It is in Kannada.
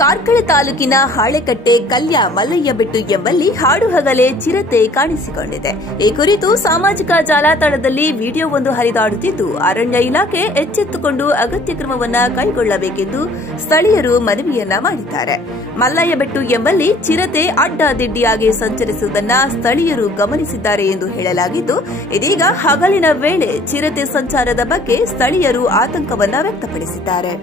ಕಾರ್ಕಳ ತಾಲೂಕಿನ ಹಾಳೆಕಟ್ಟೆ ಕಲ್ಯ ಮಲ್ಲಯ್ಯಬೆಟ್ಟು ಎಂಬಲ್ಲಿ ಹಾಡುಹಗಲೇ ಚಿರತೆ ಕಾಣಿಸಿಕೊಂಡಿದೆ. ಈ ಕುರಿತು ಸಾಮಾಜಿಕ ಜಾಲತಾಣದಲ್ಲಿ ವಿಡಿಯೋವೊಂದು ಹರಿದಾಡುತ್ತಿದ್ದು, ಅರಣ್ಯ ಇಲಾಖೆ ಎಚ್ಚೆತ್ತುಕೊಂಡು ಅಗತ್ಯ ಕ್ರಮವನ್ನು ಕೈಗೊಳ್ಳಬೇಕೆಂದು ಸ್ಥಳೀಯರು ಮನವಿಯನ್ನ ಮಾಡಿದ್ದಾರೆ. ಮಲ್ಲಯ್ಯಬೆಟ್ಟು ಎಂಬಲ್ಲಿ ಚಿರತೆ ಅಡ್ಡಾದಿಡ್ಡಿಯಾಗಿ ಸಂಚರಿಸುವುದನ್ನ ಸ್ಥಳೀಯರು ಗಮನಿಸಿದ್ದಾರೆ ಎಂದು ಹೇಳಲಾಗಿದ್ದು, ಇದೀಗ ಹಗಲಿನ ವೇಳೆ ಚಿರತೆ ಸಂಚಾರದ ಬಗ್ಗೆ ಸ್ಥಳೀಯರು ಆತಂಕವನ್ನ ವ್ಯಕ್ತಪಡಿಸಿದ್ದಾರೆ.